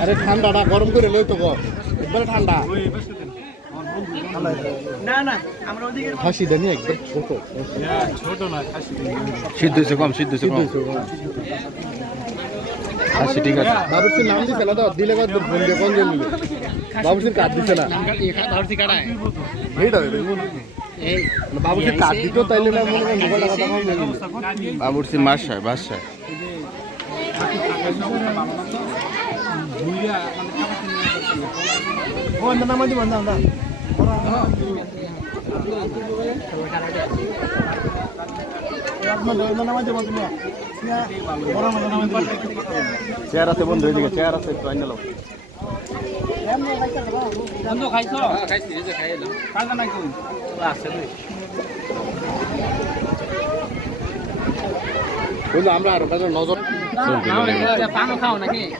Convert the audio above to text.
আরে ঠান্ডাটা গরম করে লই তো একবারে ঠান্ডা না না আমরা ওদিকে হাসি দেনি একবার ছোট ছোট না খাসি সিদ্ধ হয়েছে কম সিদ্ধ হয়েছে কম আচ্ছা ঠিক আছে বাবুর্চির নাম দিছে না তো দিলে কত ফোন দিয়ে কোন দিন নিলে বাবুর্চির কার্ড দিছে না এইটা এই বাবুর্চির কার্ড দিত তাইলে না মনে হয় মোবাইল কথা কম নেই বাবুর্চির বাসায় বাসায় ও না নামাজি বন্ধ না চেয়ার আছে বন্ধু এদিকে চেয়ার আছে একটু আইনা লো বন্ধু খাইছো খাইছি এই যে খাইলাম কাজ নাই কই আছে রে বন্ধু আমরা আর কাছে নজর পানো খাও নাকি